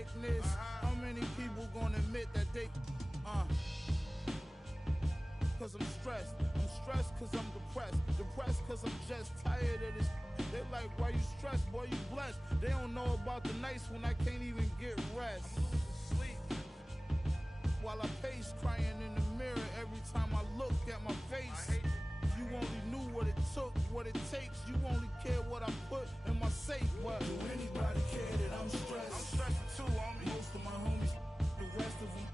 sickness. How many people gonna admit that they, cause I'm stressed. I'm stressed cause I'm depressed. Depressed cause I'm just tired of this. They like, why you stressed, boy, you blessed. They don't know about the nights when I can't even get rest. Sleep. While I pace, crying in the mirror every time I look at my face. You only knew what it took, what it takes. You only care what I put in my safe. But do anybody care that I'm stressed? I'm stressed too, homie. Most of my homies, the rest of them.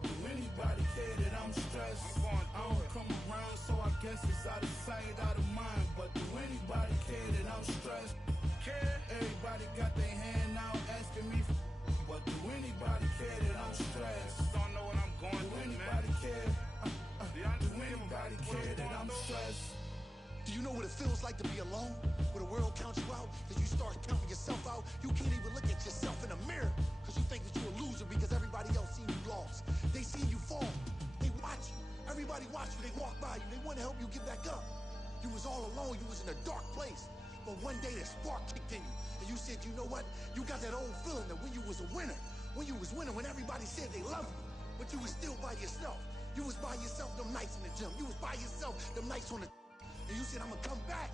Do anybody care that I'm stressed? I don't come around, so I guess it's out of sight, out of mind. But do anybody care that I'm stressed? Care? Everybody got their hand out asking me. But do anybody care that I'm stressed? Don't know what I'm going through, man. Do anybody care? Do anybody care that I'm stressed? Do you know what it feels like to be alone? Where the world counts you out, that you start counting yourself out. You can't even look at yourself in the mirror because you think that you're a loser because everybody else seen you lost. They seen you fall. They watch you. Everybody watch you. They walk by you. They want to help you get back up. You was all alone. You was in a dark place. But one day that spark kicked in you. And you said, you know what? You got that old feeling that when you was a winner, when you was winning, when everybody said they loved you, but you was still by yourself. You was by yourself them nights in the gym. You was by yourself them nights on the... And you said, I'm gonna come back.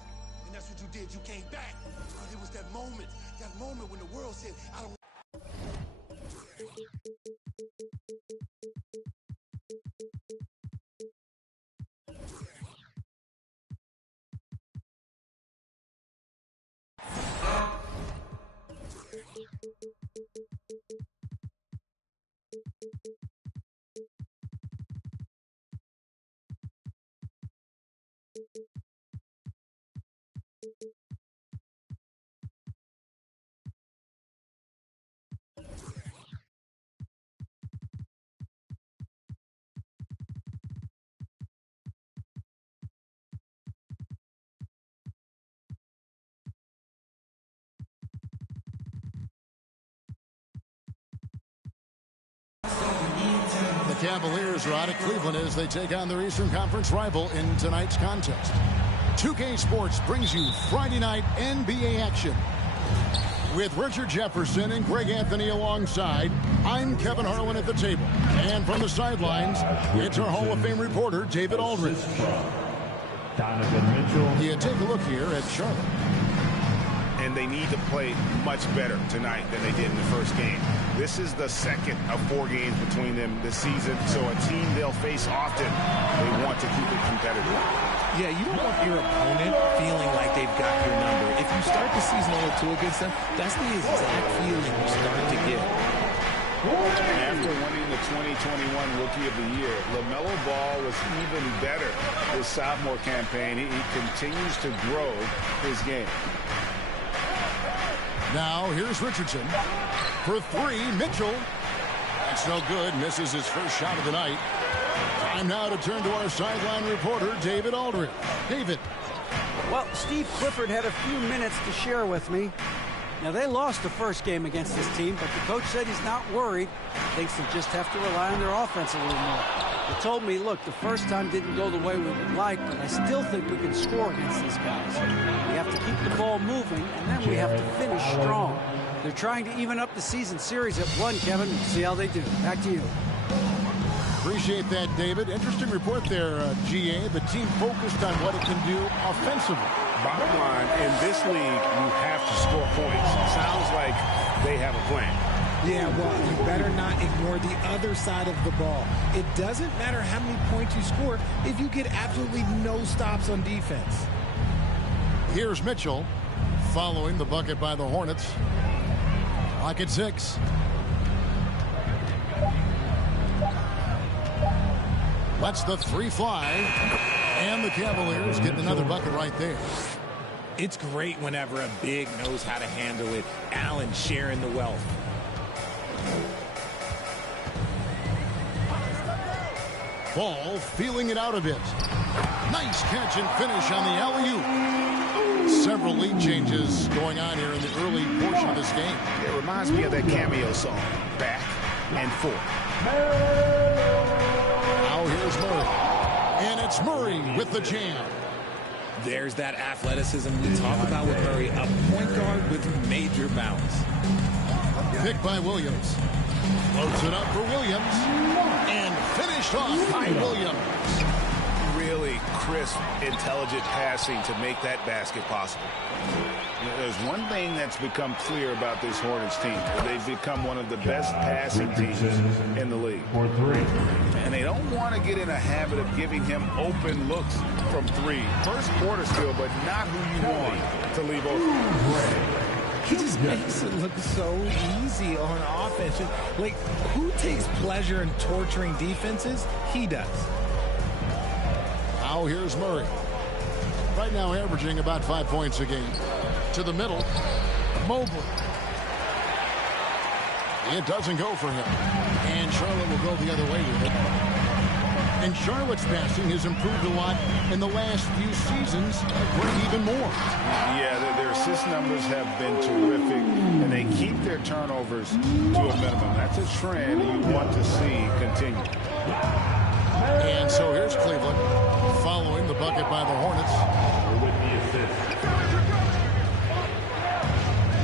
And that's what you did. You came back. And it was that moment when the world said, I don't... The Cavaliers are out of Cleveland as they take on their Eastern Conference rival in tonight's contest. 2K Sports brings you Friday night NBA action. With Richard Jefferson and Greg Anthony alongside, I'm Kevin Harlan at the table. And from the sidelines, it's our Hall of Fame reporter, David Aldridge. Donovan Mitchell. Yeah, take a look here at Charlotte. And they need to play much better tonight than they did in the first game. This is the second of 4 games between them this season, so a team they'll face often, they want to keep it competitive. Yeah, you don't want your opponent feeling like they've got your number. If you start the season 0-2 against them, that's the exact feeling you start to get. After winning the 2021 Rookie of the Year, LaMelo Ball was even better this sophomore campaign. He continues to grow his game. Now, here's Richardson. For 3, Mitchell. That's no good. Misses his first shot of the night. Time now to turn to our sideline reporter, David Aldridge. David. Well, Steve Clifford had a few minutes to share with me. Now, they lost the first game against this team, but the coach said he's not worried. Thinks they just have to rely on their offense a little more. He told me, look, the first time didn't go the way we would like, but I still think we can score against these guys. We have to keep the ball moving, and then we have to finish strong. They're trying to even up the season series at 1, Kevin. We'll see how they do. Back to you. Appreciate that, David. Interesting report there, GA. The team focused on what it can do offensively. Bottom line, in this league, you have to score points. Sounds like they have a plan. Yeah, well, you better not ignore the other side of the ball. It doesn't matter how many points you score if you get absolutely no stops on defense. Here's Mitchell following the bucket by the Hornets. Clock at 6. Lets the 3 fly. And the Cavaliers getting another bucket right there. It's great whenever a big knows how to handle it. Allen sharing the wealth. Ball feeling it out a bit. Nice catch and finish on the alley-oop. Several lead changes going on here in the early portion of this game. It reminds me of that cameo song, Back and Forth. Now here's Murray. And it's Murray with the jam. There's that athleticism we talk about with Murray, a point guard with major bounce. Picked by Williams. Floats it up for Williams. And finished off by Williams. Really crisp, intelligent passing to make that basket possible. There's one thing that's become clear about this Hornets team. They've become one of the best passing teams in the league. And they don't want to get in a habit of giving him open looks from three. First quarter still, but not who you want to leave open. He just makes it look so easy on offense. Like, who takes pleasure in torturing defenses? He does. Now here's Murray. Right now averaging about 5 points a game. To the middle. Mobley. It doesn't go for him. And Charlotte will go the other way with it. And Charlotte's passing has improved a lot in the last few seasons, but even more. Yeah, their assist numbers have been terrific, and they keep their turnovers to a minimum. That's a trend you want to see continue. And so here's Cleveland following the bucket by the Hornets.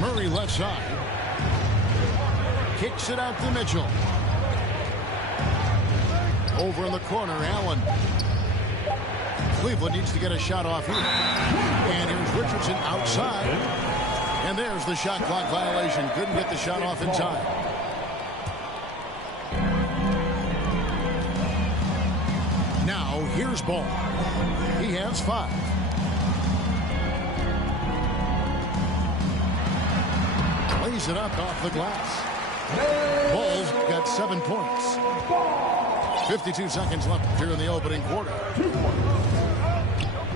Murray left side. Kicks it out to Mitchell. Over in the corner, Allen. Cleveland needs to get a shot off here. And here's Richardson outside. And there's the shot clock violation. Couldn't get the shot off in time. Now, here's Ball. He has 5. Lays it up off the glass. Ball's got 7 points. 52 seconds left here in the opening quarter.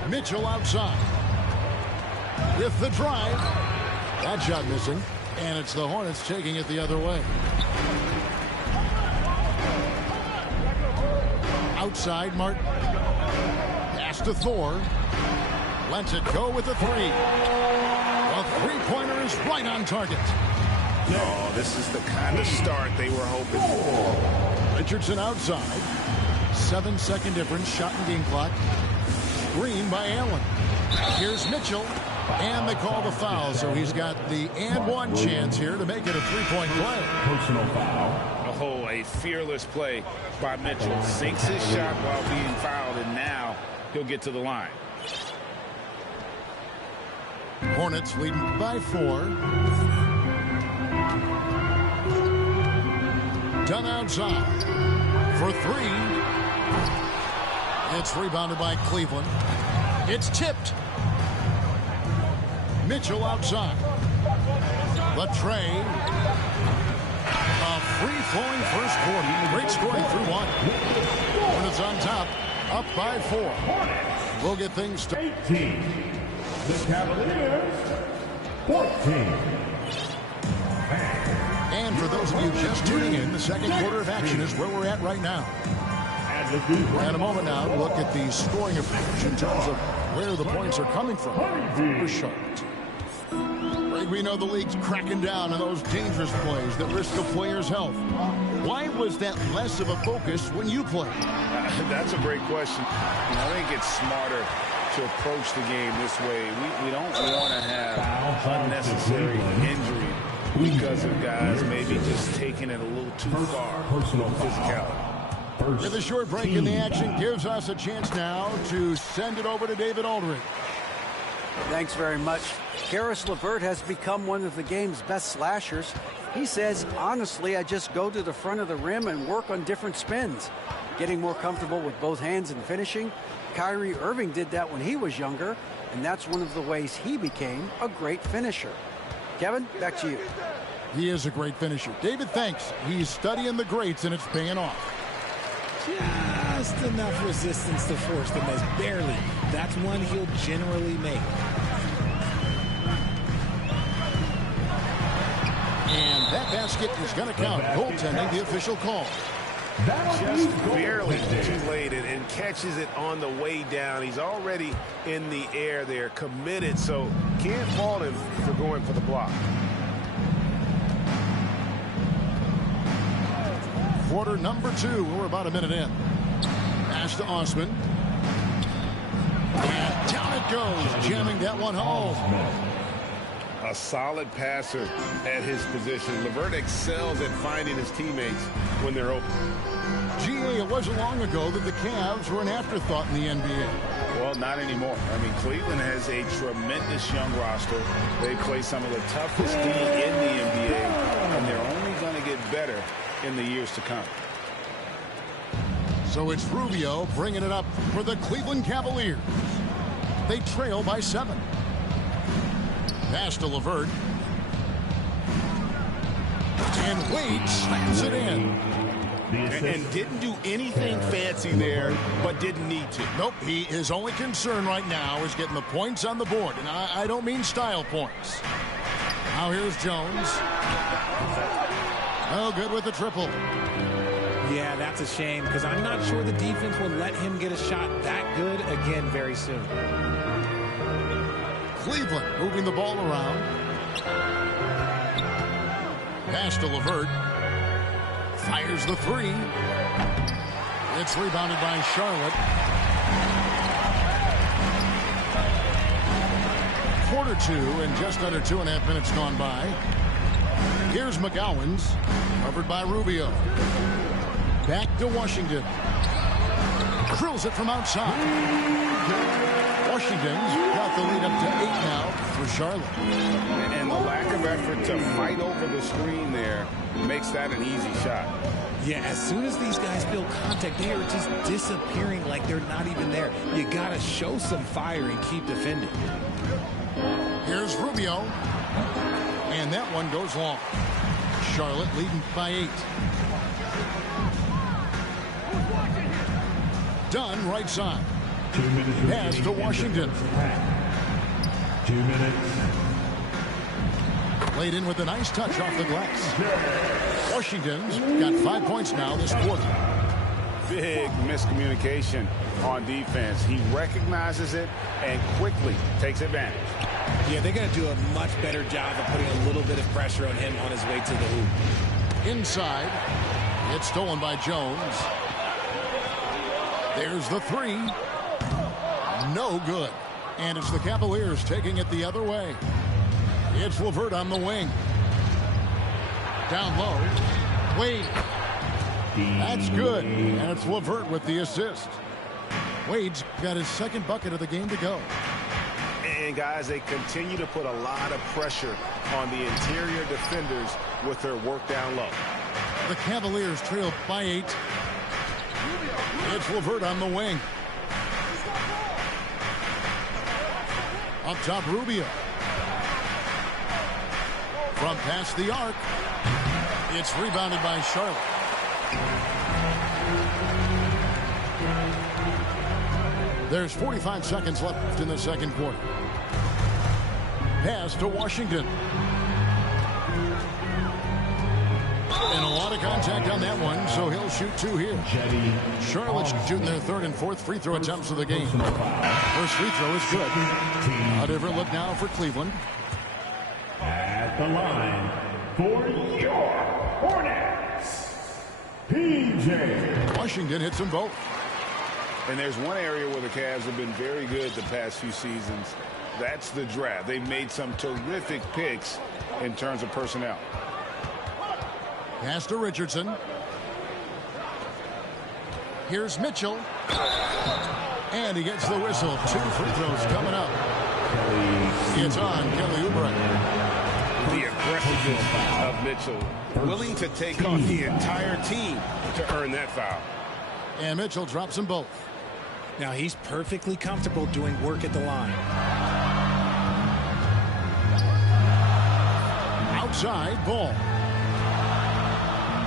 Mitchell outside. With the drive. That shot missing. And it's the Hornets taking it the other way. Outside, Martin. Pass to Thor. Lets it go with the 3. A three-pointer is right on target. Oh, this is the kind of start they were hoping for. Richardson outside. 7-second difference. Shot and game clock. Green by Allen. Here's Mitchell. And they call the foul, so he's got the and one chance here to make it a three-point play. Personal foul. Oh, a fearless play by Mitchell. Sinks his shot while being fouled, and now he'll get to the line. Hornets leading by 4. Done outside for 3. It's rebounded by Cleveland. It's tipped. Mitchell outside. Latrey. A free-flowing first quarter. Great scoring through 1. Hornets on top. Up by 4. We'll get things started. 18. The Cavaliers. 14. And for those of you just tuning in, the second quarter of action is where we're at right now. And a moment now to look at the scoring approach in terms of where the points are coming from for Charlotte. We know the league's cracking down on those dangerous plays that risk the player's health. Why was that less of a focus when you played? That's a great question. I think it's smarter to approach the game this way. We don't want to have unnecessary injury because of guys maybe just taking it a little too far. Personal physicality. With a short break in the action gives us a chance now to send it over to David Aldridge. Thanks very much. Karis LeVert has become one of the game's best slashers. He says, honestly, I just go to the front of the rim and work on different spins. Getting more comfortable with both hands and finishing. Kyrie Irving did that when he was younger, and that's one of the ways he became a great finisher. Kevin, back to you. He is a great finisher. David, thanks. He's studying the greats, and it's paying off. Just enough resistance to force the miss. Barely. That's one he'll generally make. And that basket is going to count. Goaltending, the official call. Just barely too late and catches it on the way down. He's already in the air there, committed, so can't fault him for going for the block. Quarter number 2. We're about a minute in. Pass to Osman. And down it it goes, jamming that one home. A solid passer at his position. LeVert excels at finding his teammates when they're open. GA, it wasn't long ago that the Cavs were an afterthought in the NBA. Well, not anymore. I mean, Cleveland has a tremendous young roster. They play some of the toughest D in the NBA, and they're only going to get better in the years to come. So it's Rubio bringing it up for the Cleveland Cavaliers. They trail by 7. Pass to LeVert. And Wade slams it in. And didn't do anything fancy there, but didn't need to. Nope, his only concern right now is getting the points on the board. And I don't mean style points. Now here's Jones. Oh, good with the triple. Yeah, that's a shame because I'm not sure the defense will let him get a shot that good again very soon. Cleveland moving the ball around. Pass to LeVert. Fires the 3. It's rebounded by Charlotte. Quarter 2 and just under 2.5 minutes gone by. Here's McGowan's, covered by Rubio. Back to Washington. Drills it from outside. Washington's got the lead up to 8 now for Charlotte. And the lack of effort to fight over the screen there makes that an easy shot. Yeah, as soon as these guys feel contact, they are just disappearing like they're not even there. You got to show some fire and keep defending. Here's Rubio. And that one goes long. Charlotte leading by 8. Dunn right side. 2 minutes. Pass to Washington. 2 minutes. Played in with a nice touch off the glass. Washington's got 5 points now this quarter. Big miscommunication on defense. He recognizes it and quickly takes advantage. Yeah, they're going to do a much better job of putting a little bit of pressure on him on his way to the hoop. Inside. It's stolen by Jones. There's the 3. No good. And it's the Cavaliers taking it the other way. It's LeVert on the wing. Down low. Wade. That's good. And it's LeVert with the assist. Wade's got his second bucket of the game to go. And guys, they continue to put a lot of pressure on the interior defenders with their work down low. The Cavaliers trail by 8. It's LeVert on the wing. Up top, Rubio. From past the arc. It's rebounded by Charlotte. There's 45 seconds left in the second quarter. Pass to Washington. And a lot of contact on that one, so he'll shoot 2 here. Charlotte's shooting their 3rd and 4th free throw attempts of the game. First free throw is good. A different look now for Cleveland. At the line for your Hornets, PJ. Washington hits them both. And there's one area where the Cavs have been very good the past few seasons. That's the draft. They've made some terrific picks in terms of personnel. Pass to Richardson. Here's Mitchell. And he gets the whistle. 2 free throws coming up. It's on Kelly Oubre. The aggressiveness of Mitchell, willing to take on the entire team to earn that foul. And Mitchell drops them both. Now he's perfectly comfortable doing work at the line. Outside, ball.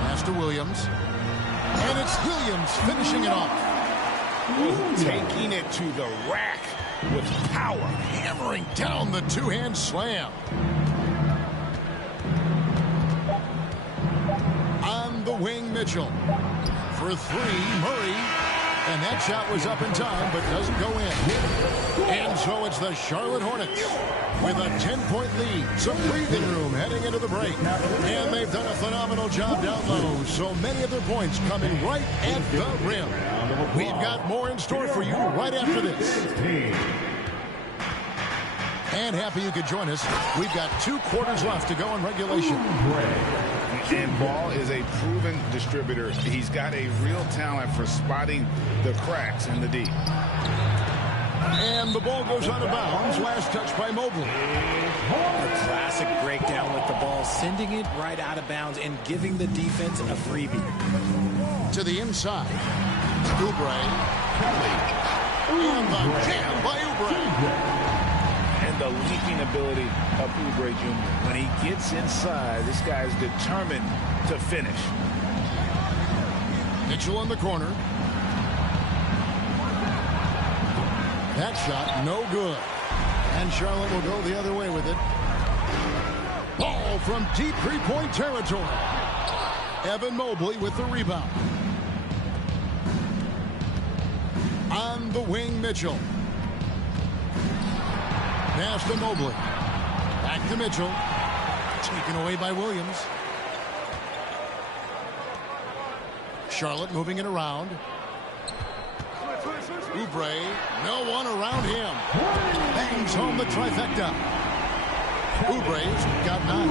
Pass to Williams. And it's Williams finishing it off. Taking it to the rack with power. Hammering down the 2-hand slam. On the wing, Mitchell. For 3, Murray. And that shot was up in time, but doesn't go in. And so it's the Charlotte Hornets with a 10-point lead. Some breathing room heading into the break. And they've done a phenomenal job down low. So many of their points coming right at the rim. We've got more in store for you right after this. And happy you could join us. We've got 2 quarters left to go in regulation. And Ball is a proven distributor. He's got a real talent for spotting the cracks in the D. And the ball goes out of bounds. Last touch by Mobley. A classic breakdown with the ball, sending it right out of bounds and giving the defense a freebie. To the inside. Oubre. And the jam by Oubre. And the leaping ability of Oubre Jr. When he gets inside, this guy's determined to finish. Mitchell in the corner. That shot, no good. And Charlotte will go the other way with it. Ball from deep three-point territory. Evan Mobley with the rebound. On the wing, Mitchell. Pass to Mobley. Back to Mitchell. Taken away by Williams. Charlotte moving it around. Oubre, no one around him. Bangs home the trifecta. Oubre's got 9.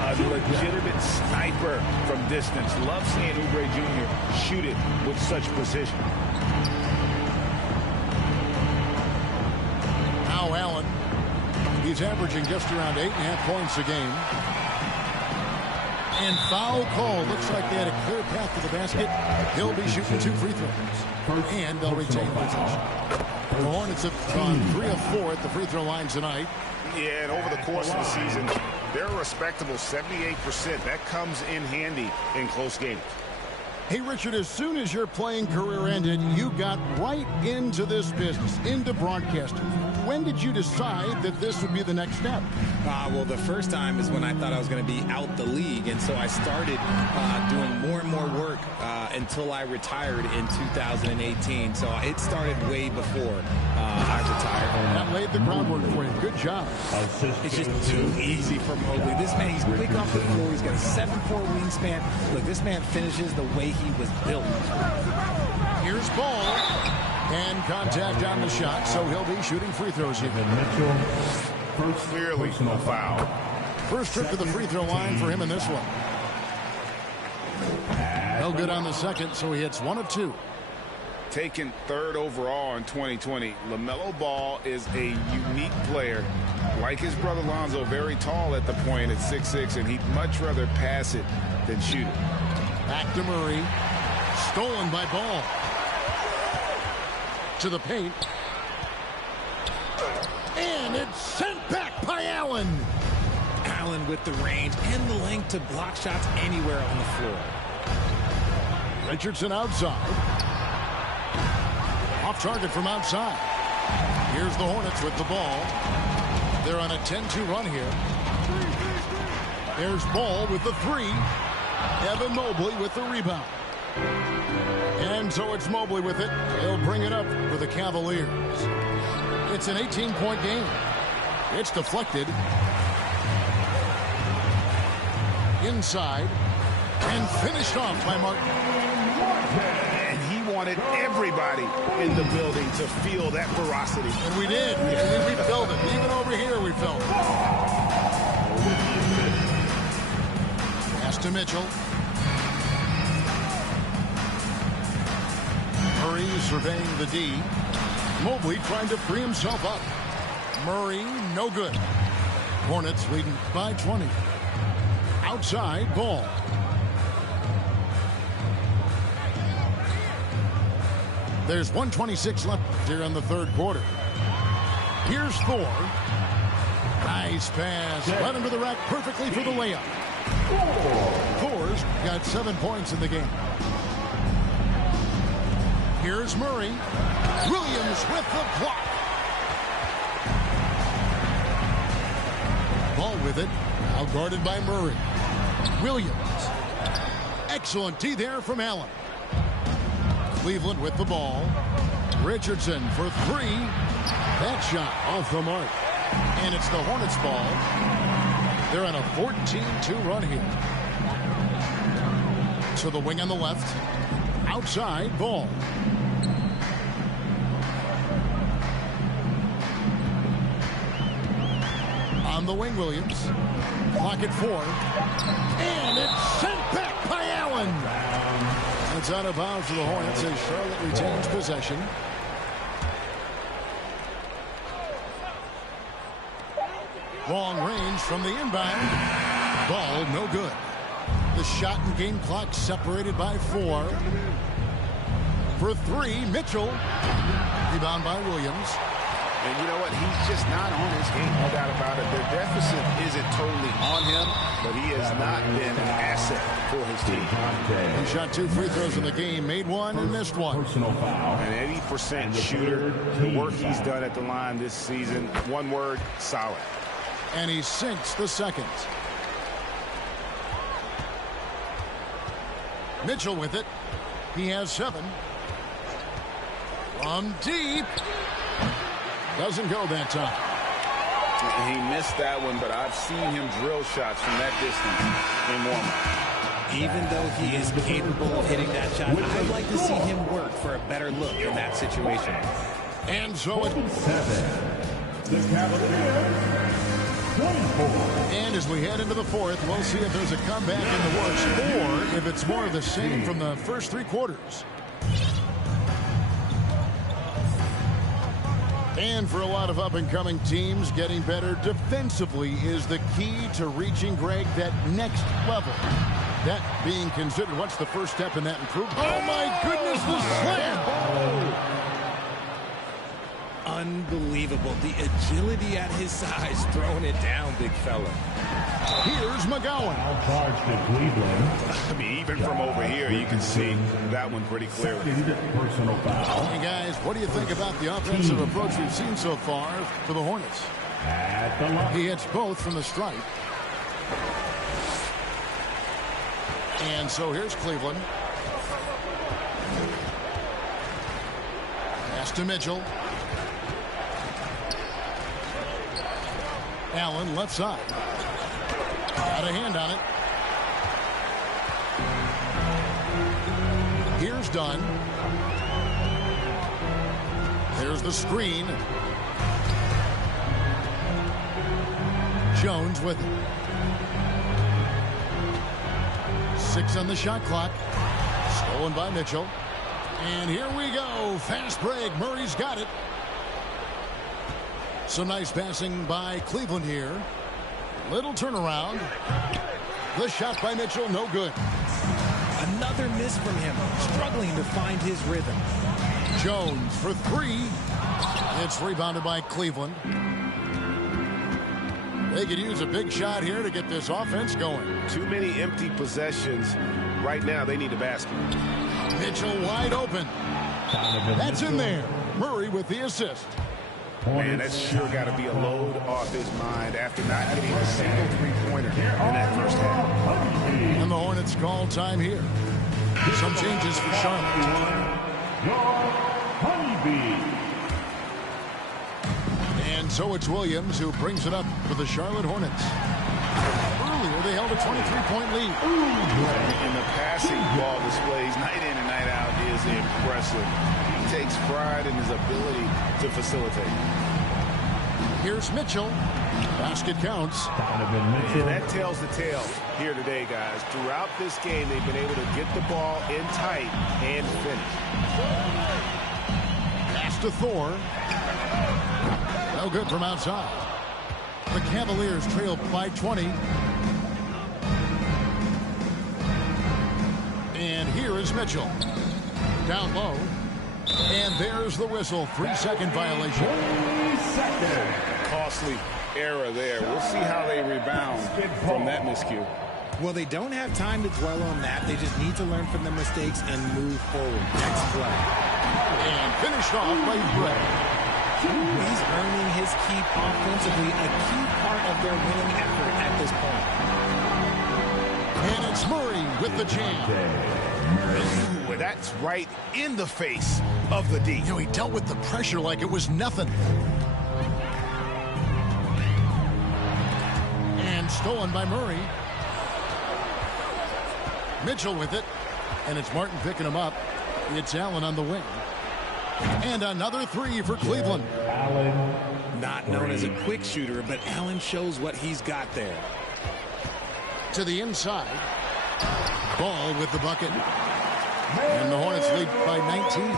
A legitimate sniper from distance. Love seeing Oubre Jr. shoot it with such precision. Now Allen. He's averaging just around 8.5 points a game. And foul call. Looks like they had a clear path to the basket. He'll be shooting 2 free throws. And they'll retain possession. The Hornets have gone 3 of 4 at the free throw line tonight. Yeah, and over the course of the season, they're a respectable 78%. That comes in handy in close games. Hey, Richard, as soon as your playing career ended, you got right into this business, into broadcasting. When did you decide that this would be the next step? Well, the first time is when I thought I was going to be out the league, and so I started doing more and more work until I retired in 2018. So it started way before I retired. That laid the groundwork for you. Good job. It's just too easy for Mobley. This man, he's quick off the floor. He's got a 7'4" wingspan. Look, this man finishes the way he was built. Here's Ball. And contact on the shot, so he'll be shooting free throws here. Clearly no foul. First trip to the free throw line for him in this one. No good on the second, so he hits 1 of 2. Taken 3rd overall in 2020, LaMelo Ball is a unique player. Like his brother Lonzo, very tall at the point at 6'6", and he'd much rather pass it than shoot it. Back to Murray. Stolen by Ball. To the paint. And it's sent back by Allen. Allen with the range and the length to block shots anywhere on the floor. Richardson outside. Off target from outside. Here's the Hornets with the ball. They're on a 10-2 run here. There's Ball with the 3. Evan Mobley with the rebound. And so it's Mobley with it. He'll bring it up for the Cavaliers. It's an 18-point game. It's deflected. Inside. And finished off by Martin. And he wanted everybody in the building to feel that ferocity. And we did. And we felt it. Even over here we felt it. Pass to Mitchell. Murray surveying the D. Mobley trying to free himself up. Murray, no good. Hornets leading by 20. Outside, Ball. There's 1:26 left here in the 3rd quarter. Here's Thor. Nice pass. Right under the rack perfectly for the layup. Thor's got 7 points in the game. Here's Murray. Williams with the block. Ball with it. Now guarded by Murray. Williams. Excellent D there from Allen. Cleveland with the ball. Richardson for 3. That shot off the mark. And it's the Hornets ball. They're on a 14-2 run here. To the wing on the left. Outside, Ball. On the wing, Williams. Clock at 4. And it's sent back by Allen. It's out of bounds for the Hornets as Charlotte retains possession. Long range from the inbound. Ball no good. The shot and game clock separated by 4. For 3, Mitchell. Rebound by Williams. And you know what? He's just not on his game. No doubt about it. Their deficit isn't totally on him, but he has not been an asset for his team. He shot 2 free throws in the game, made 1 and missed 1. Personal foul. An 80% shooter. The work he's done at the line this season, one word, solid. And he sinks the second. Mitchell with it. He has 7. From deep. Doesn't go that time. He missed that one, but I've seen him drill shots from that distance in warm-up. Even though he is capable of hitting that shot, I'd like to see him work for a better look in that situation. And so it... 7. The Cavaliers. 24. And as we head into the 4th, we'll see if there's a comeback in the works or if it's more of the same from the first 3 quarters. And for a lot of up-and-coming teams, getting better defensively is the key to reaching, Greg, that next level. That being considered, what's the first step in that improvement? Oh, my goodness, the slam! Unbelievable. The agility at his size, throwing it down, big fella. Here's McGowan. Charge to Cleveland. I mean, even from over here, you can see that one pretty clearly. Personal foul. Hey, guys, what do you think about the offensive approach we've seen so far for the Hornets? At the line. He hits both from the stripe. And so here's Cleveland. Pass to Mitchell. Allen left side. Got a hand on it. Here's Dunn. There's the screen. Jones with it. 6 on the shot clock. Stolen by Mitchell. And here we go. Fast break. Murray's got it. Some nice passing by Cleveland here. Little turnaround. The shot by Mitchell, no good. Another miss from him, struggling to find his rhythm. Jones for 3. It's rebounded by Cleveland. They could use a big shot here to get this offense going. Too many empty possessions. Right now, they need a basket. Mitchell wide open. That's in there. Murray with the assist. Man, that's sure got to be a load off his mind after not getting a single three-pointer in that first half. And the Hornets call time here. Some changes for Charlotte. And so it's Williams who brings it up for the Charlotte Hornets. Earlier, they held a 23-point lead. And the passing ball displays night in and night out is impressive. He takes pride in his ability to facilitate. Here's Mitchell. Basket counts. And that tells the tale here today, guys. Throughout this game, they've been able to get the ball in tight and finish. Pass to Thor. No good from outside. The Cavaliers trail by 20. And here is Mitchell. Down low. And there's the whistle. 3-second violation. Costly error there. We'll see how they rebound from that miscue. Well, they don't have time to dwell on that. They just need to learn from their mistakes and move forward. Next play. And finished off by Brett. He's earning his keep offensively, a key part of their winning effort at this point. And it's Murray with the jam. Ooh, that's right in the face of the D. You know, he dealt with the pressure like it was nothing. And stolen by Murray. Mitchell with it. And it's Martin picking him up. It's Allen on the wing. And another 3 for Cleveland. Not known as a quick shooter, but Allen shows what he's got there. To the inside. Ball with the bucket. And the Hornets lead by 19.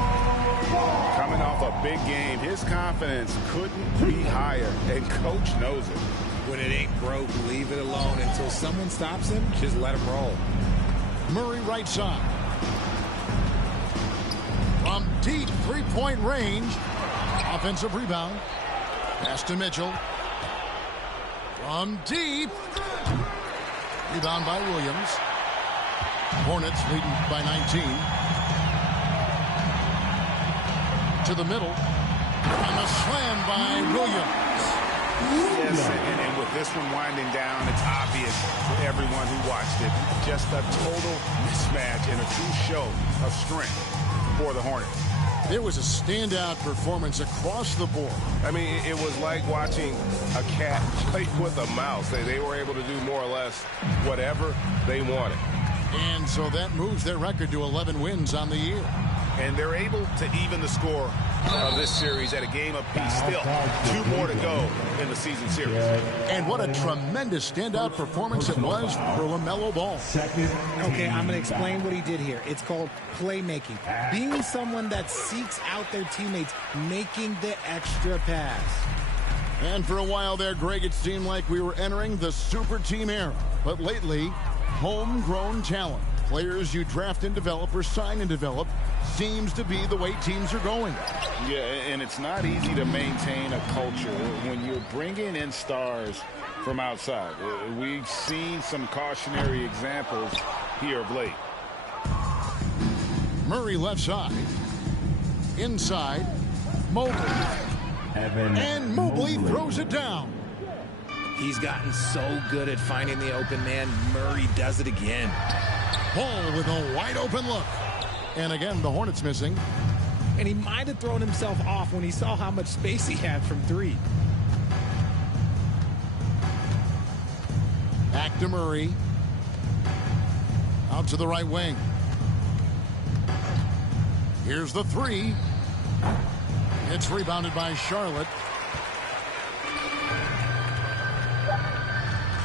Coming off a big game, his confidence couldn't be higher, and Coach knows it. When it ain't broke, leave it alone until someone stops him. Just let him roll. Murray right side. From deep three-point range. Offensive rebound. Pass to Mitchell. From deep. Rebound by Williams. Hornets leading by 19. To the middle. And a slam by Williams. Yes, and with this one winding down, it's obvious for everyone who watched it. Just a total mismatch and a true show of strength for the Hornets. There was a standout performance across the board. I mean, it was like watching a cat play with a mouse. They were able to do more or less whatever they wanted. And so that moves their record to 11 wins on the year. And they're able to even the score of this series at a game apiece. Still 2 more to go in the season series. And what a tremendous standout performance it was for LaMelo Ball. Okay, I'm going to explain what he did here. It's called playmaking. Being someone that seeks out their teammates, making the extra pass. And for a while there, Greg, it seemed like we were entering the super team era. But lately, homegrown talent, players you draft and develop or sign and develop, seems to be the way teams are going. Yeah, and it's not easy to maintain a culture when you're bringing in stars from outside. We've seen some cautionary examples here of late. Murray left side. Inside. Mobley. And Mobley throws it down. He's gotten so good at finding the open man. Murray does it again. Ball with a wide open look. And again, the Hornets missing. And he might have thrown himself off when he saw how much space he had from 3. Back to Murray. Out to the right wing. Here's the 3. It's rebounded by Charlotte.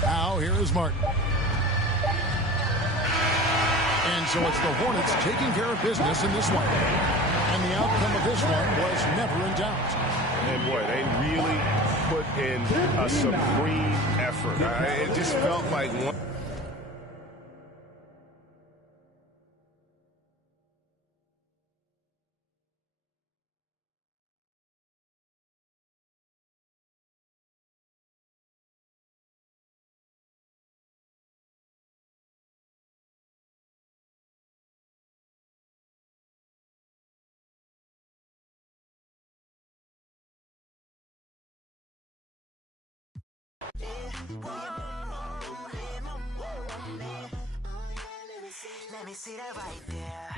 Now here is Martin. And so it's the Hornets taking care of business in this one. And the outcome of this one was never in doubt. And boy, they really put in a supreme effort. It just felt like one. Let me see that right there.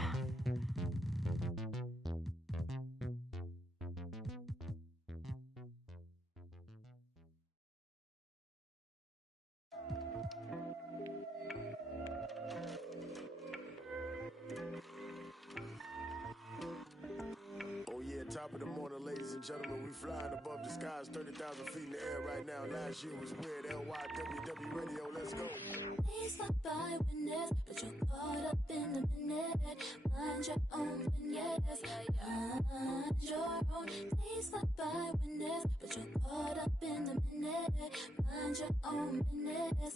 Oh yeah, top of the morning, ladies and gentlemen. We flying above the skies, 30,000 feet in the air right now. Last year was weird. LYWW Radio, let's go. Please stop by witness, but you're caught up in a minute. Mind your own business, mind your own. Please stop by witness, but you're caught up in a minute. Mind your own business,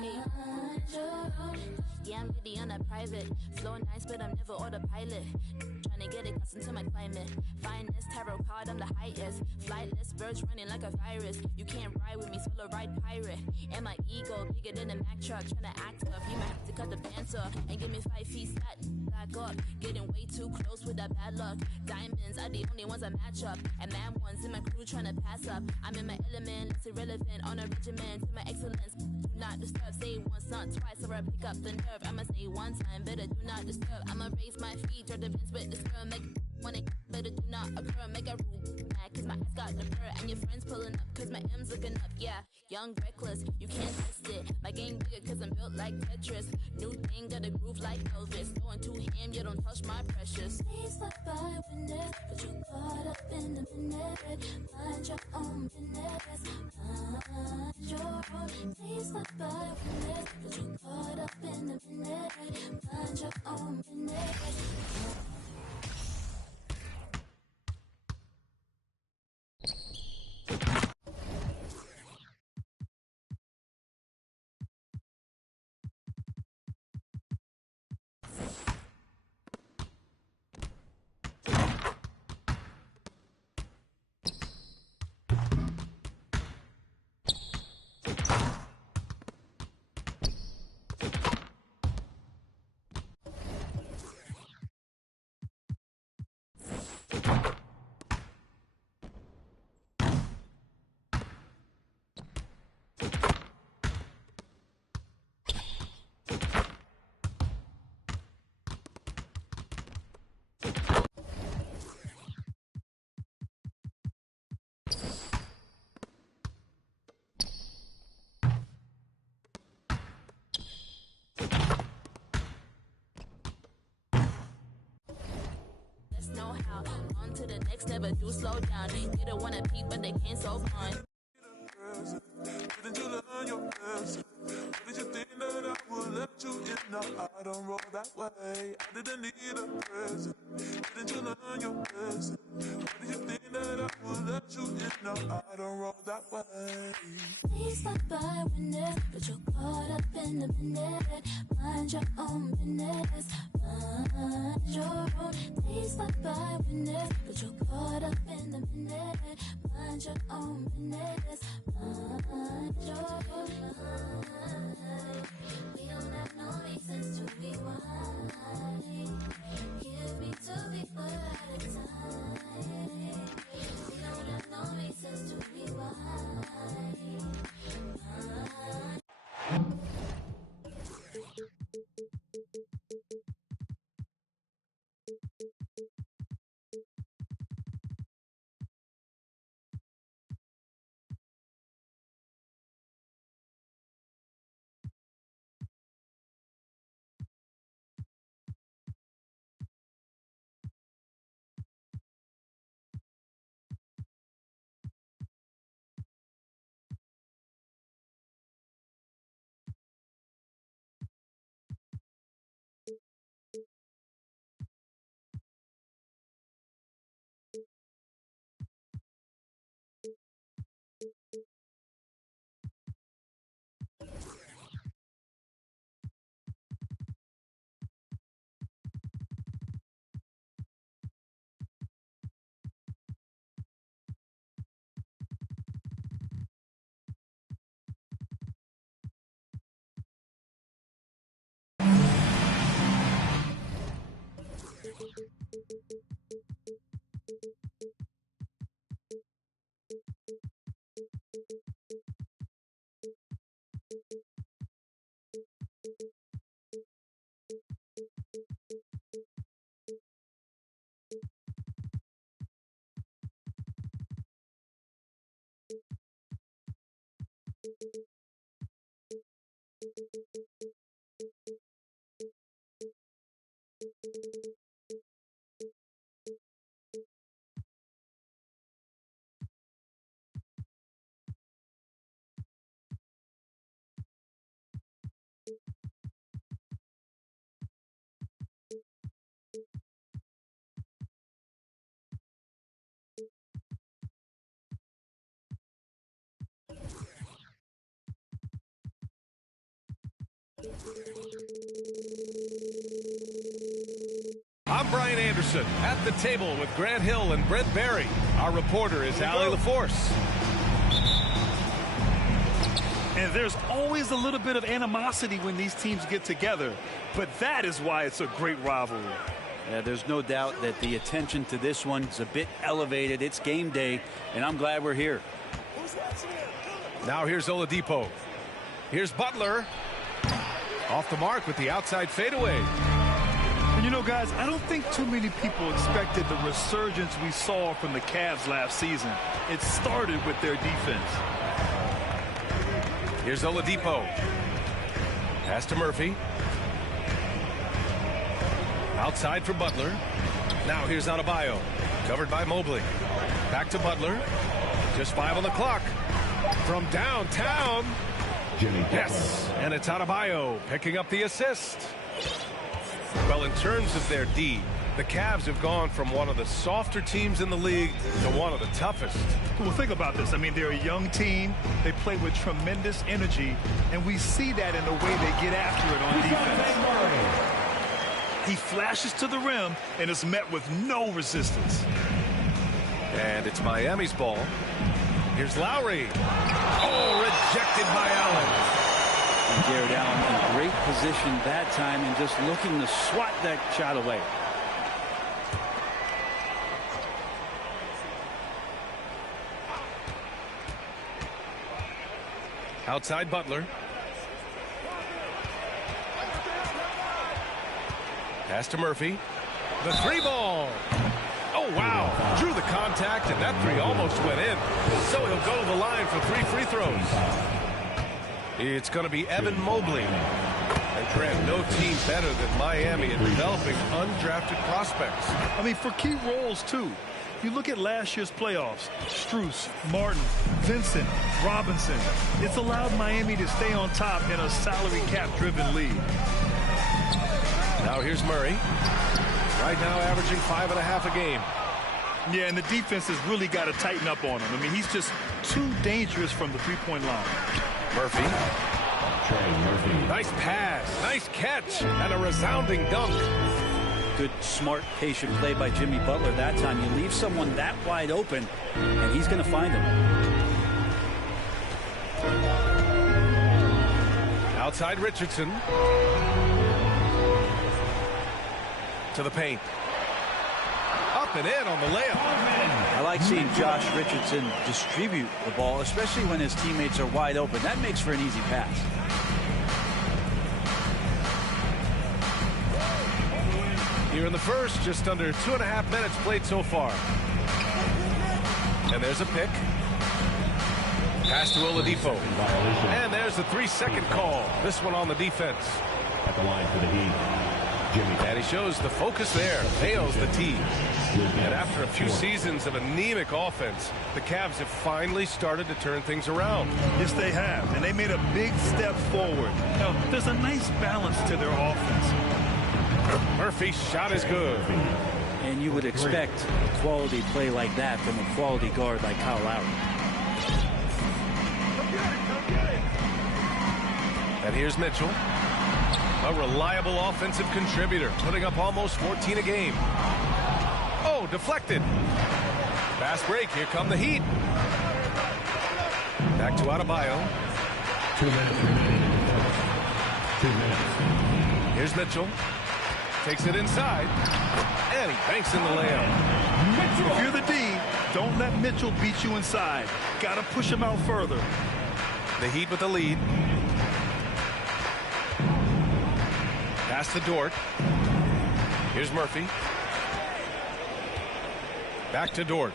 mind your own. Yeah, I'm really on a private. Flow nice, but I'm never autopilot. Trying to get accustomed to my climate. Finest tarot card, I'm the highest. Flightless birds running like a virus. You can't ride with me, solo ride pirate. And my ego bigger than a Mack truck. Trying to act tough, you might have to cut the pants off. And give me 5 feet flat, back up. Getting way too close with that bad luck. Diamonds are the only ones I match up. And mad ones in my crew trying to pass up. I'm in my element, it's irrelevant. On a regimen to my excellence. Do not disturb, say once, not twice, or I pick up the nerve. I'ma say one time, better do not disturb. I'ma raise my feet, or the fence with the sperm. Make wanna better do not occur. Make a rule, cause my ass got the fur. And your friends pulling up, cause my M's looking up. Yeah, young, reckless, you can't test it. My game bigger, cause I'm built out like Tetris. New thing, got a groove like Elvis. Going to him, you don't touch my precious. Days like by witness, but you caught up in the minute. Mind your own business. Mind your own. Days like by witness, but you caught up in the minute. Mind your own business. Know how. On to the next, never do slow down. They don't wanna peep, but they can't solve fun. Didn't you learn your lesson? Did you think that I would let you in? No, I don't roll that way. I didn't need a present. Didn't you learn your lesson? Did you think that I would let you in? No, I don't roll that way. Days like by witness, but you're caught up in the minute. Mind your own business. Mind your own. Days like by witness, but you're caught up in the minute. Mind your own business. Mind your own. We don't have no reasons to be wide. Give me 2 people at a time. We don't have no reasons to be wide. I'm Brian Anderson at the table with Grant Hill and Brent Barry. Our reporter is Allie LaForce. And there's always a little bit of animosity when these teams get together, but that is why it's a great rivalry. Yeah, there's no doubt that the attention to this one is a bit elevated. It's game day, and I'm glad we're here. Now here's Oladipo. Here's Butler. Off the mark with the outside fadeaway. And you know, guys, I don't think too many people expected the resurgence we saw from the Cavs last season. It started with their defense. Here's Oladipo. Pass to Murphy. Outside for Butler. Now here's Adebayo. Covered by Mobley. Back to Butler. Just 5 on the clock. From downtown. Yes, and it's Adebayo picking up the assist. Well, in terms of their D, the Cavs have gone from one of the softer teams in the league to one of the toughest. Well, think about this. I mean, they're a young team. They play with tremendous energy, and we see that in the way they get after it on defense. He flashes to the rim and is met with no resistance. And it's Miami's ball. Here's Lowry. Oh, rejected by Allen. And Jared Allen in great position that time and just looking to swat that shot away. Outside Butler. Pass to Murphy. The 3 ball. Oh, wow. Drew the contact, and that 3 almost went in. So he'll go to the line for 3 free throws. It's going to be Evan Mobley. And Grant, no team better than Miami in developing undrafted prospects. I mean, for key roles, too. You look at last year's playoffs, Strus, Martin, Vincent, Robinson. It's allowed Miami to stay on top in a salary cap-driven league. Now here's Murray. Right now averaging 5.5 a game. Yeah, and the defense has really got to tighten up on him. I mean, he's just too dangerous from the three-point line. Murphy. Nice pass, nice catch, and a resounding dunk. Good, smart, patient play by Jimmy Butler that time. You leave someone that wide open, and he's going to find him. Outside Richardson. To the paint. Up and in on the layup. I like seeing Josh Richardson distribute the ball, especially when his teammates are wide open. That makes for an easy pass. Here in the first, just under 2.5 minutes played so far. And there's a pick. Pass to Oladipo. And there's the 3-second call. This one on the defense. At the line for the Heat. And he shows the focus there. Nails the tee. And after a few seasons of anemic offense, the Cavs have finally started to turn things around. Yes, they have. And they made a big step forward. Now, there's a nice balance to their offense. Murphy's shot is good. And you would expect quality play like that from a quality guard like Kyle Lowry. And here's Mitchell. A reliable offensive contributor, putting up almost 14 a game. Oh, deflected. Fast break. Here come the Heat. Back to Adebayo. 2 minutes remaining. 2 minutes. Here's Mitchell. Takes it inside. And he banks in the layup. If you're the D, don't let Mitchell beat you inside. Got to push him out further. The Heat with the lead. Pass to Dort. Here's Murphy. Back to Dort.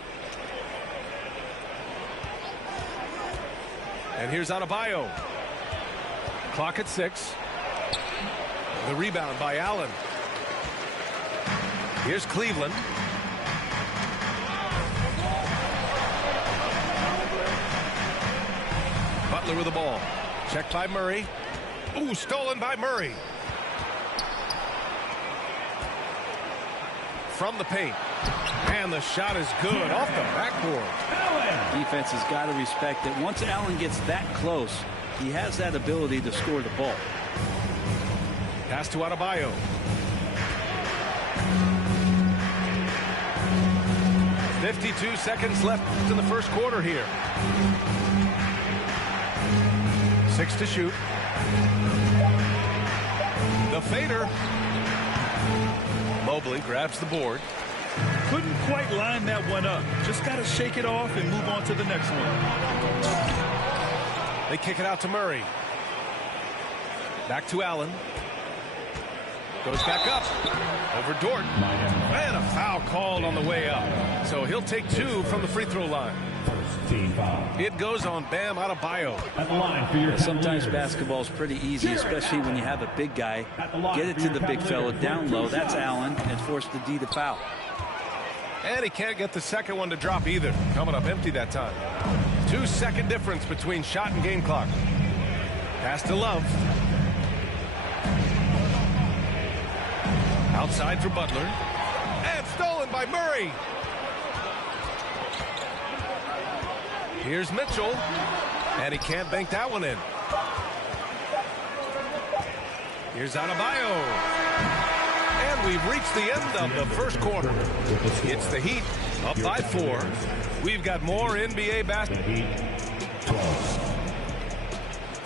And here's Adebayo. Clock at 6. The rebound by Allen. Here's Cleveland. Butler with the ball. Checked by Murray. Ooh, stolen by Murray. From the paint. And the shot is good off the backboard. Defense has got to respect that once Allen gets that close, he has that ability to score the ball. Pass to Adebayo. .52 seconds left in the first quarter here. 6 to shoot. The fader. Mobley grabs the board. Couldn't quite line that one up. Just got to shake it off and move on to the next one. They kick it out to Murray. Back to Allen. Goes back up. Over Dort. And a foul called on the way up. So he'll take 2 from the free throw line. First team foul. It goes on Bam Adebayo. At the line for your Sometimes basketball is pretty easy, especially when you have a big guy. Get it to the big fella down low. That's Allen, and force the D to foul. And he can't get the second one to drop either. Coming up empty that time. 2-second difference between shot and game clock. Pass to Love. Outside for Butler. And stolen by Murray. Here's Mitchell. And he can't bank that one in. Here's Adebayo. And we've reached the end of the first quarter. It's the Heat up by 4. We've got more NBA basketball.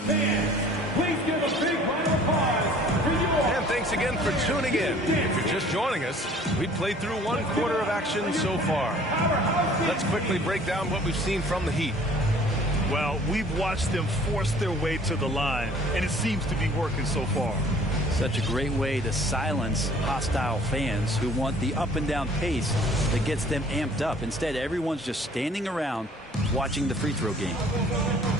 Fans, please give a big round of applause for you all. And thanks again for tuning in. If you're just joining us, we've played through 1 quarter of action so far. Let's quickly break down what we've seen from the Heat. Well, we've watched them force their way to the line, and it seems to be working so far. Such a great way to silence hostile fans who want the up and down pace that gets them amped up. Instead, everyone's just standing around watching the free throw game.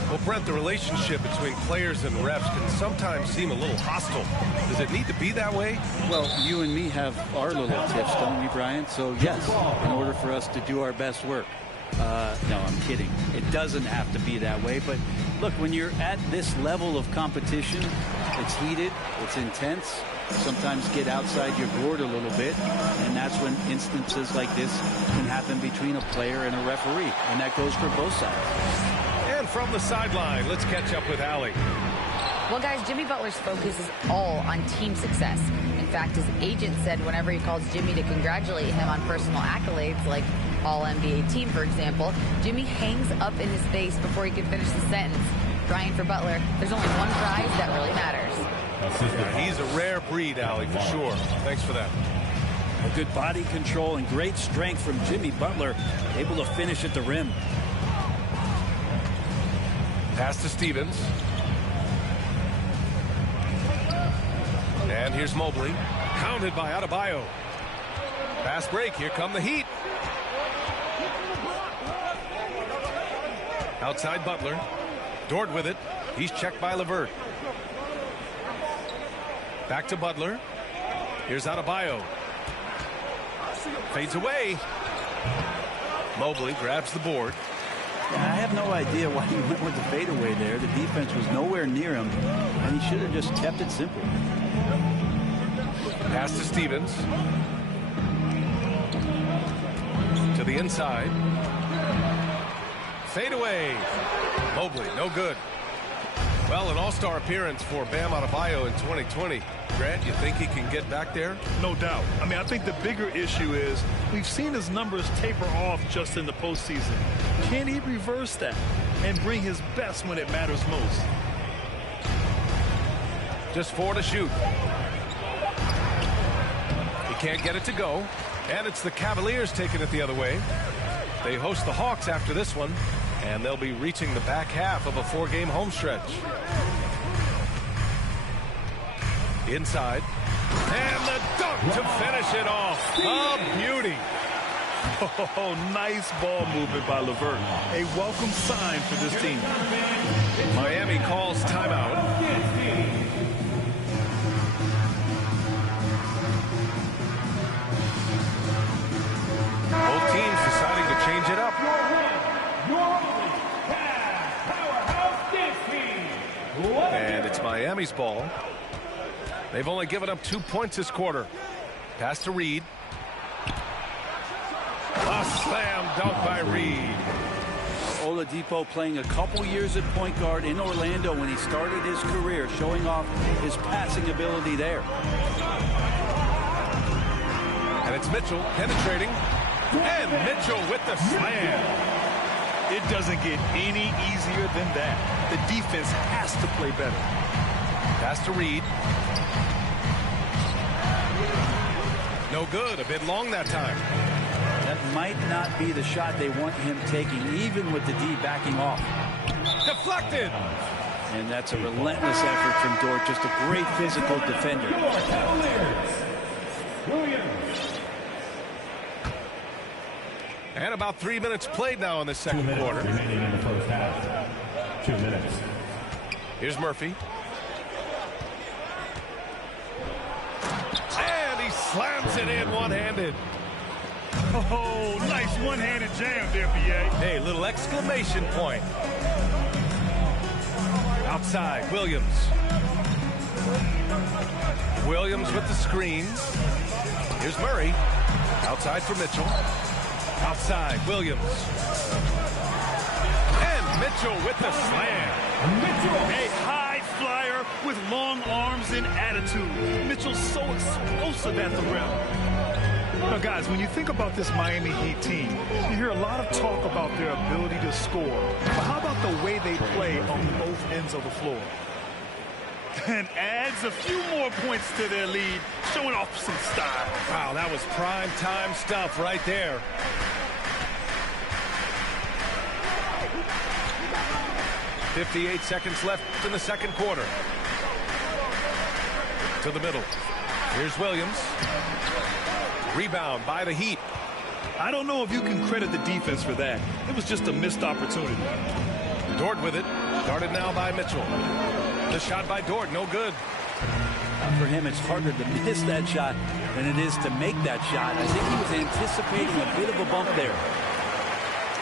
Well, Brent, the relationship between players and refs can sometimes seem a little hostile. Does it need to be that way? Well, you and me have our little tips, don't we, Brian? So, yes, in order for us to do our best work. No, I'm kidding. It doesn't have to be that way. But look, when you're at this level of competition, it's heated, it's intense. Sometimes get outside your board a little bit, and that's when instances like this can happen between a player and a referee, and that goes for both sides. And from the sideline, let's catch up with Allie. Well, guys, Jimmy Butler's focus is all on team success. In fact, his agent said whenever he calls Jimmy to congratulate him on personal accolades, like All-NBA team, for example, Jimmy hangs up in his face before he can finish the sentence. Brian, for Butler, there's only one prize that really matters. He's a rare breed, Allie, for sure. Thanks for that. A good body control and great strength from Jimmy Butler, able to finish at the rim. Pass to Stevens. And here's Mobley. Counted by Adebayo. Fast break. Here come the Heat. Outside Butler. Dort with it. He's checked by LeVert. Back to Butler. Here's Adebayo. Fades away. Mobley grabs the board. I have no idea why he went with the fadeaway there. The defense was nowhere near him, and he should have just kept it simple. Pass to Stevens. To the inside. Fade away. Mobley, no good. Well, an all-star appearance for Bam Adebayo in 2020. Grant, you think he can get back there? No doubt. I mean, I think the bigger issue is we've seen his numbers taper off just in the postseason. Can he reverse that and bring his best when it matters most? Just 4 to shoot. He can't get it to go. And it's the Cavaliers taking it the other way. They host the Hawks after this one, and they'll be reaching the back half of a 4-game home stretch. Inside. And the dunk to finish it off. A beauty. Oh, nice ball movement by LeVert. A welcome sign for this team. Miami calls timeout. Both teams deciding to change it up. And it's Miami's ball. They've only given up 2 points this quarter. Pass to Reed. A slam dunk by Reed. Oladipo playing a couple years at point guard in Orlando when he started his career, showing off his passing ability there. And it's Mitchell penetrating. And Mitchell with the slam. It doesn't get any easier than that. The defense has to play better. Pass to Reed. No good. A bit long that time. That might not be the shot they want him taking, even with the D backing off. Deflected. And that's a relentless effort from Dort. Just a great physical defender. And about 3 minutes played now in the second quarter. Remaining in the first half. 2 minutes. Here's Murphy. And he slams it in one-handed. Oh, nice one-handed jam there, B.A. Hey, little exclamation point. Outside, Williams. Williams with the screens. Here's Murray. Outside for Mitchell. Outside, Williams. And Mitchell with the slam. Mitchell, a high flyer with long arms and attitude. Mitchell's so explosive at the rim. Now, guys, when you think about this Miami Heat team, you hear a lot of talk about their ability to score. But how about the way they play on both ends of the floor? And adds a few more points to their lead, showing off some style. Wow, that was prime time stuff right there. .58 seconds left in the second quarter. To the middle. Here's Williams. Rebound by the Heat. I don't know if you can credit the defense for that. It was just a missed opportunity. Dort with it. Guarded now by Mitchell. The shot by Dort, no good. For him, it's harder to miss that shot than it is to make that shot. I think he was anticipating a bit of a bump there.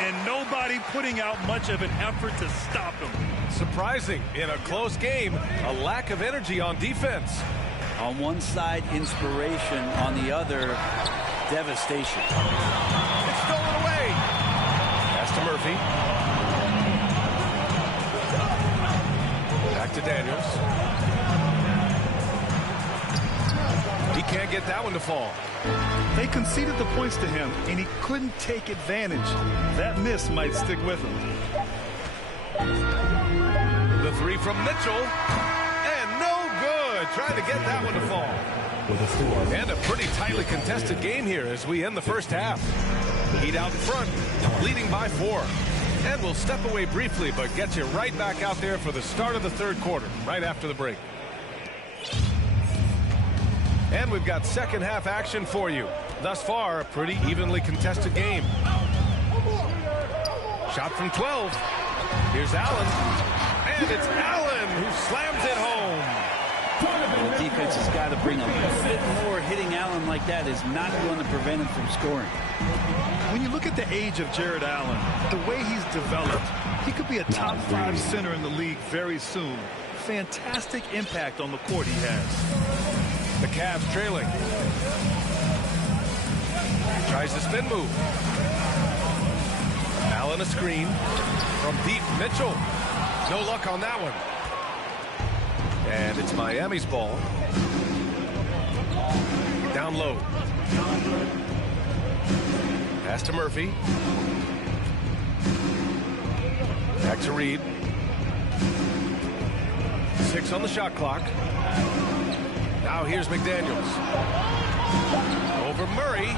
And nobody putting out much of an effort to stop him. Surprising in a close game, a lack of energy on defense. On one side, inspiration. On the other, devastation. It's stolen away. Pass to Murphy. Back to Daniels. He can't get that one to fall. They conceded the points to him, and he couldn't take advantage. That miss might stick with him. The three from Mitchell. And no good. Trying to get that one to fall. And a pretty tightly contested game here as we end the first half. Heat out in front, leading by 4. And we'll step away briefly, but get you right back out there for the start of the third quarter, right after the break. And we've got second half action for you. Thus far, a pretty evenly contested game. Shot from 12. Here's Allen. And it's Allen who slams it home. The defense has got to bring a little bit more. Hitting Allen like that is not going to prevent him from scoring. When you look at the age of Jared Allen, the way he's developed, he could be a top 5 center in the league very soon. Fantastic impact on the court he has. The Cavs trailing. Tries the spin move. Allen a screen. From deep, Mitchell. No luck on that one. And it's Miami's ball. Down low. Pass to Murphy. Back to Reed. 6 on the shot clock. Now here's McDaniels. Over Murray.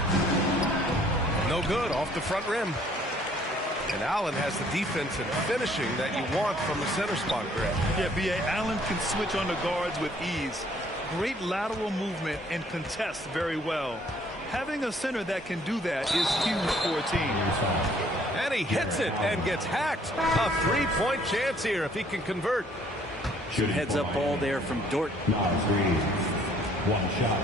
No good, off the front rim. And Allen has the defense and finishing that you want from the center spot, Greg. Yeah, B.A. Allen can switch on the guards with ease. Great lateral movement and contests very well. Having a center that can do that is huge for a team. And he hits it and gets hacked. A 3-point chance here if he can convert. Heads up ball there from Dort. Not 3. 1 shot.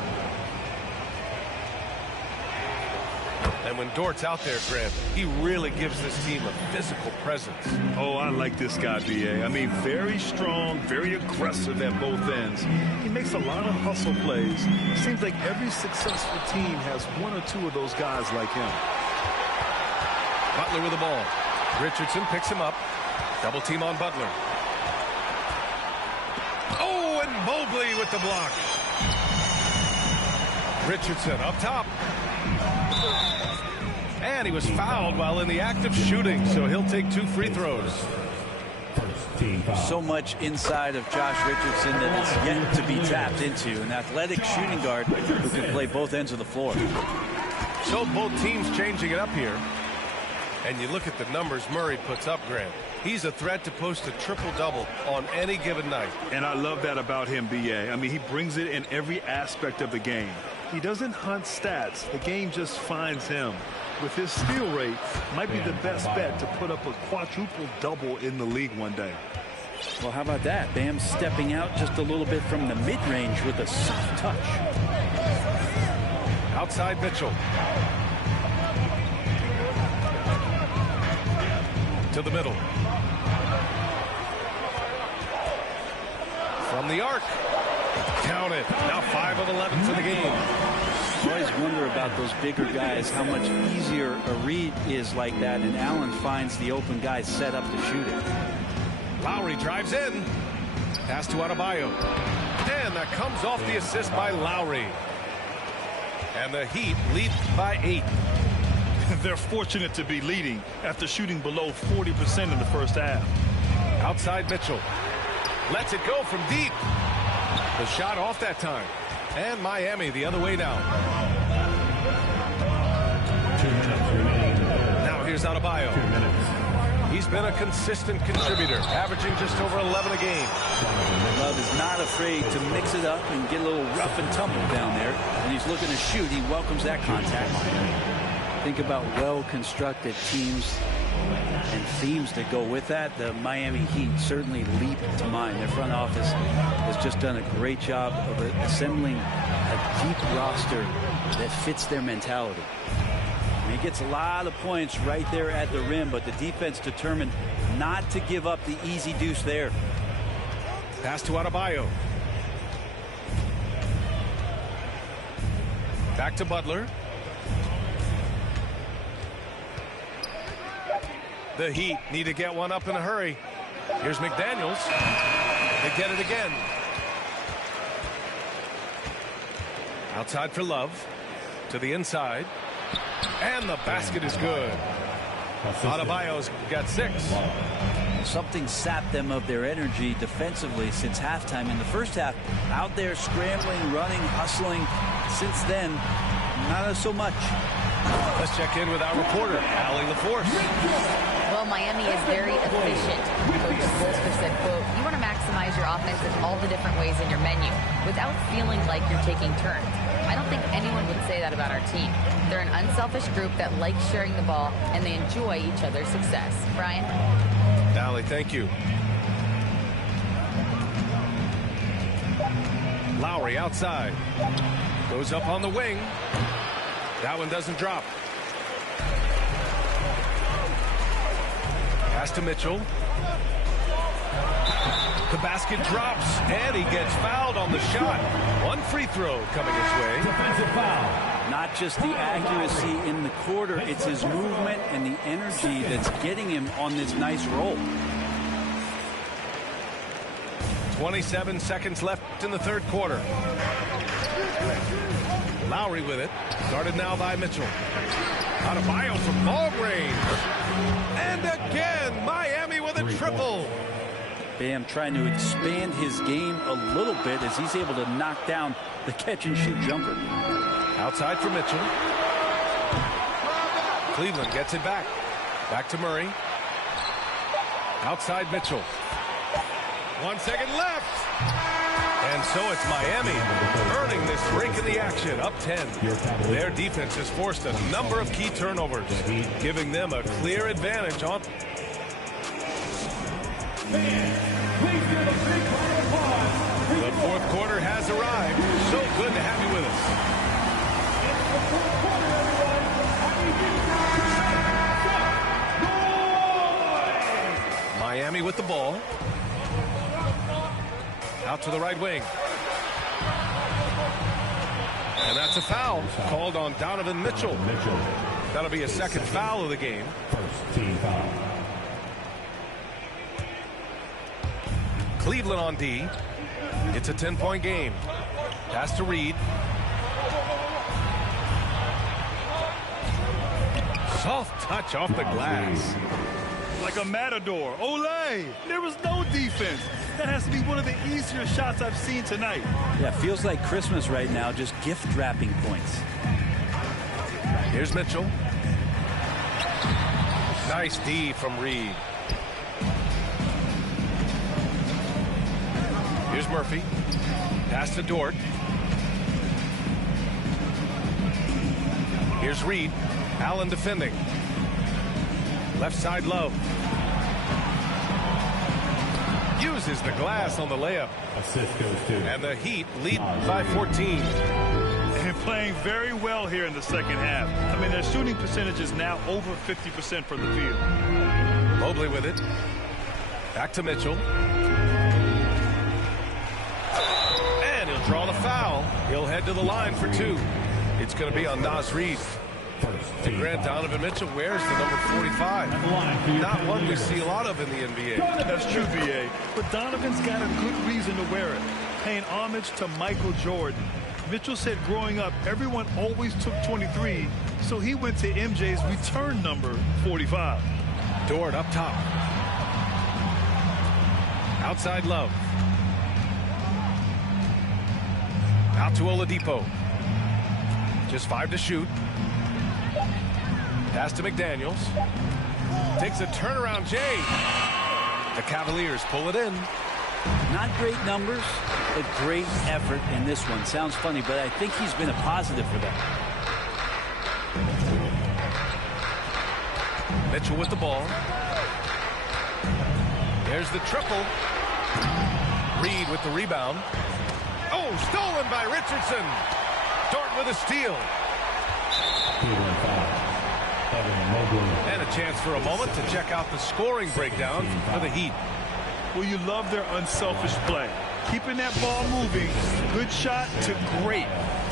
And when Dort's out there, Grant, he really gives this team a physical presence. Oh, I like this guy, B.A. I mean, very strong, very aggressive at both ends. He makes a lot of hustle plays. Seems like every successful team has 1 or 2 of those guys like him. Butler with the ball. Richardson picks him up. Double team on Butler. Oh, and Mobley with the block. Richardson up top. And he was fouled while in the act of shooting, so he'll take 2 free throws. So much inside of Josh Richardson that is yet to be tapped into. An athletic shooting guard who can play both ends of the floor. So both teams changing it up here. And you look at the numbers Murray puts up, Grant. He's a threat to post a triple-double on any given night. And I love that about him, B.A. I mean, he brings it in every aspect of the game. He doesn't hunt stats. The game just finds him. With his steal rate, might be the best bet to put up a quadruple double in the league one day. Well, how about that? Bam stepping out just a little bit from the mid-range with a soft touch. Outside Mitchell. To the middle. From the arc. Count it. Now 5 of 11 for the game. I always wonder about those bigger guys, how much easier a read is like that, and Allen finds the open guy set up to shoot it. Lowry drives in. Pass to Adebayo. And that comes off the assist by Lowry. And the Heat lead by 8. They're fortunate to be leading after shooting below 40% in the first half. Outside Mitchell. Lets it go from deep. The shot off that time. And Miami the other way now. 2 minutes remaining. Now here's Adebayo. 2 minutes. He's been a consistent contributor, averaging just over 11 a game. Love is not afraid to mix it up and get a little rough and tumble down there. When he's looking to shoot, he welcomes that contact. Think about well-constructed teams and themes that go with that. The Miami Heat certainly leap to mind. Their front office has just done a great job of assembling a deep roster that fits their mentality. And he gets a lot of points right there at the rim, but the defense determined not to give up the easy deuce there. Pass to Adebayo. Back to Butler. The Heat need to get one up in a hurry. Here's McDaniels. They get it again. Outside for Love. To the inside. And the basket is good. Adebayo's got 6. Something sapped them of their energy defensively since halftime. In the first half, out there scrambling, running, hustling. Since then, not so much. Let's check in with our reporter, Allie LaForce. Well, Miami is very efficient. Coach Bolster said, quote, "You want to maximize your offense in all the different ways in your menu without feeling like you're taking turns." I don't think anyone would say that about our team. They're an unselfish group that likes sharing the ball, and they enjoy each other's success. Brian? Allie, thank you. Lowry outside. Goes up on the wing. That one doesn't drop. Pass to Mitchell. The basket drops, and he gets fouled on the shot. One free throw coming his way. Defensive foul. Not just the accuracy in the quarter, it's his movement and the energy that's getting him on this nice roll. 27 seconds left in the third quarter. Lowry with it. Guarded now by Mitchell. Adebayo from long range. And again, Miami with a triple. Bam trying to expand his game a little bit as he's able to knock down the catch-and-shoot jumper. Outside for Mitchell. Cleveland gets it back. Back to Murray. Outside Mitchell. 1 second left. And so it's Miami earning this break in the action, up 10. Their defense has forced a number of key turnovers, giving them a clear advantage on. The fourth quarter has arrived. So good to have you with us. Miami with the ball. Out to the right wing. And that's a foul called on Donovan Mitchell. That'll be a second foul of the game. First team foul. Cleveland on D. It's a 10-point game. Pass to Reed. Soft touch off the glass. Like a matador. Olay! There was no defense. That has to be one of the easier shots I've seen tonight. Yeah, feels like Christmas right now, just gift wrapping points. Here's Mitchell. Nice D from Reed. Here's Murphy. Pass to Dort. Here's Reed. Allen defending. Left side, Love. Uses the glass on the layup. Assist goes to. And the Heat lead by 14. And playing very well here in the second half. I mean, their shooting percentage is now over 50% from the field. Mobley with it. Back to Mitchell. And he'll draw the foul. He'll head to the line for 2. It's going to be on Naz Reid. And Grant Donovan Mitchell wears the number 45. Not one we see a lot of in the NBA. That's true, B.A. But Donovan's got a good reason to wear it. Paying homage to Michael Jordan. Mitchell said growing up, everyone always took 23, so he went to MJ's return number 45. Dort up top. Outside Love. Out to Oladipo. Just 5 to shoot. Pass to McDaniels. Takes a turnaround, Jay. The Cavaliers pull it in. Not great numbers, but great effort in this one. Sounds funny, but I think he's been a positive for them. Mitchell with the ball. There's the triple. Reed with the rebound. Oh, stolen by Richardson. Dort with a steal. And a chance for a moment to check out the scoring breakdown for the Heat. Well, you love their unselfish play. Keeping that ball moving, good shot to great.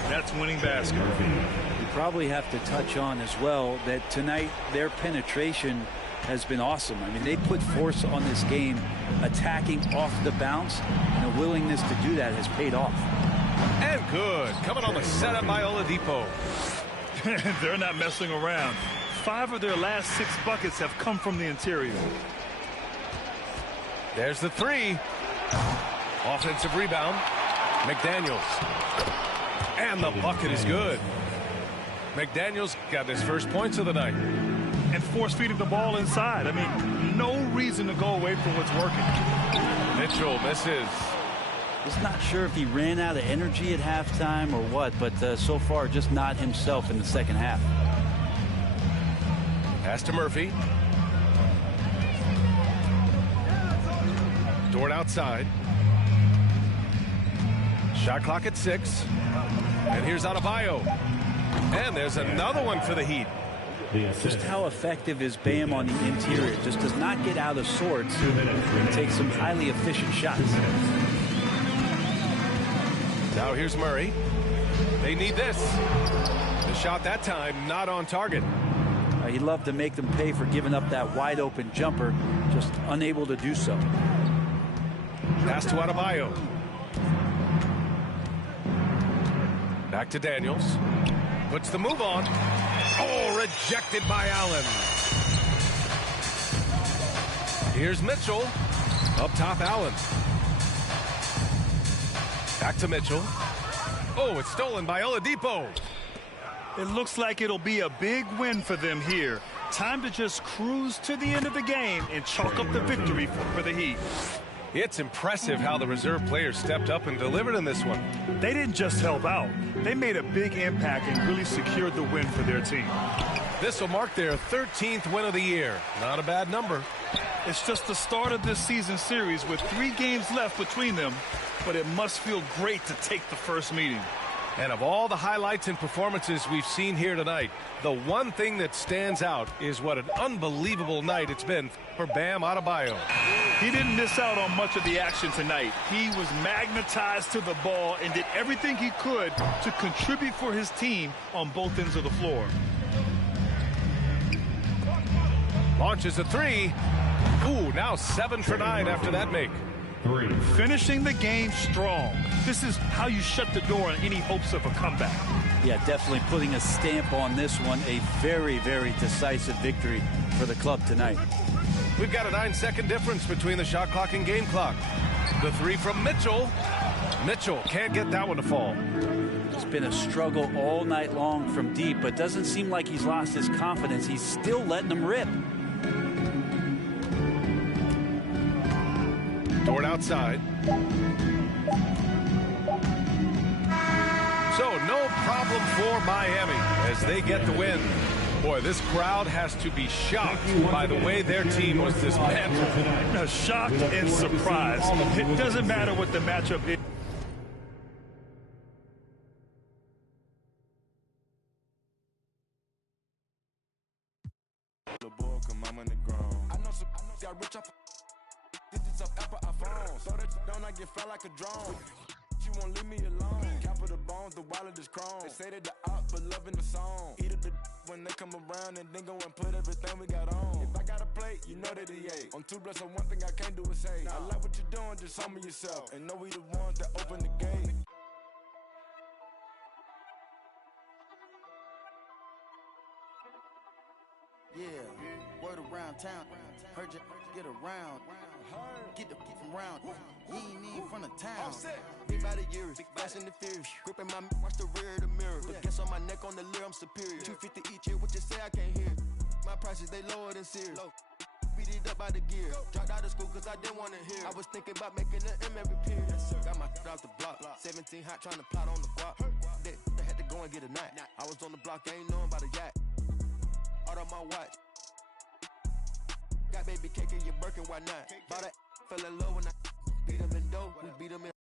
That's winning basket. You probably have to touch on as well that tonight their penetration has been awesome. I mean, they put force on this game, attacking off the bounce, and a willingness to do that has paid off. And good. Coming on the setup by Oladipo. They're not messing around. 5 of their last 6 buckets have come from the interior. There's the 3. Offensive rebound. McDaniels. And the bucket is good. McDaniels got his first points of the night. And force-feeding the ball inside. I mean, no reason to go away from what's working. Mitchell misses. Just not sure if he ran out of energy at halftime or what, but so far just not himself in the second half. Pass to Murphy. Dort outside. Shot clock at 6. And here's Adebayo. And there's another one for the Heat. Just how effective is Bam on the interior? Just does not get out of sorts and take some highly efficient shots. Now here's Murray. They need this. The shot that time not on target. He'd love to make them pay for giving up that wide open jumper, just unable to do so. Pass to Adebayo. Back to Daniels. Puts the move on. Oh, rejected by Allen. Here's Mitchell. Up top, Allen. Back to Mitchell. Oh, it's stolen by Oladipo. It looks like it'll be a big win for them here. Time to just cruise to the end of the game and chalk up the victory for the Heat. It's impressive how the reserve players stepped up and delivered in this one. They didn't just help out. They made a big impact and really secured the win for their team. This will mark their 13th win of the year. Not a bad number. It's just the start of this season series with 3 games left between them, but it must feel great to take the first meeting. And of all the highlights and performances we've seen here tonight, the one thing that stands out is what an unbelievable night it's been for Bam Adebayo. He didn't miss out on much of the action tonight. He was magnetized to the ball and did everything he could to contribute for his team on both ends of the floor. Launches a 3. Ooh, now 7 for 9 after that make. 3. Finishing the game strong. This is how you shut the door on any hopes of a comeback. Yeah, definitely putting a stamp on this one. A very, very decisive victory for the club tonight. We've got a 9-second difference between the shot clock and game clock. The 3 from Mitchell. Mitchell can't get that one to fall. It's been a struggle all night long from deep, but doesn't seem like he's lost his confidence. He's still letting them rip. Dort outside. So no problem for Miami as they get the win. Boy, this crowd has to be shocked by the way their team was dismantled. No, shocked and surprised. It doesn't matter what the matchup is. Got rich off digits of Apple iPhones. Throw that down, I get fly like a drone. You won't leave me alone. Capital bones, the wallet is chrome. They say that the out, but loving the song. Eat it the when they come around and then go and put everything we got on. If I got a plate, you know that he ate. On 2 bless on one thing I can't do is say. I like what you're doing, just humble yourself. And know we the ones that open the gate. Yeah, word around town. Heard you get around. Get the from round. He ain't even from the town. Big by the years, big fast and the fears. Gripping my watch the rear of the mirror. But guess on my neck on the leer, I'm superior. 250 each year, what you say I can't hear. My prices, they lower than Sears. Beat it up by the gear. Dropped out of school cause I didn't want to hear. I was thinking about making an M every period. Got my off the block. 17 hot trying to plot on the block. They had to go and get a night. I was on the block, I ain't knowing about a yacht. Out on my watch. Got baby cake in your Birkin, why not? Bought that, fell in love when I beat him in dough. We beat him in